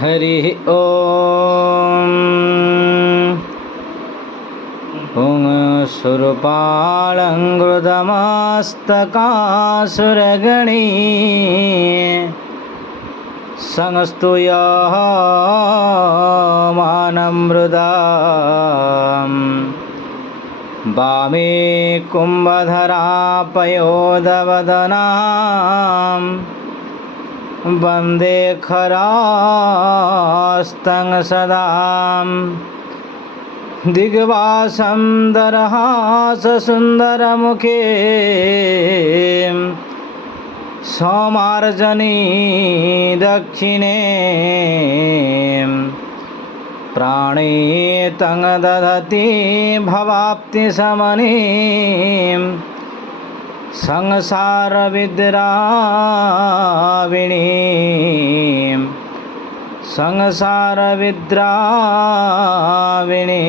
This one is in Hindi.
हरि ओम। पुंसुरपालङ्कृतमस्तकासुरगणी संस्तूयः मानमृदा वामे कुम्भधरा पयोधवदना वन्दे खरास्तं सदा दिग्वासं दरहाससुन्दरमुखे सौमार्जनी दक्षिणे प्राणेतं ददति भवाप्तिशमने संसारविद्राविणी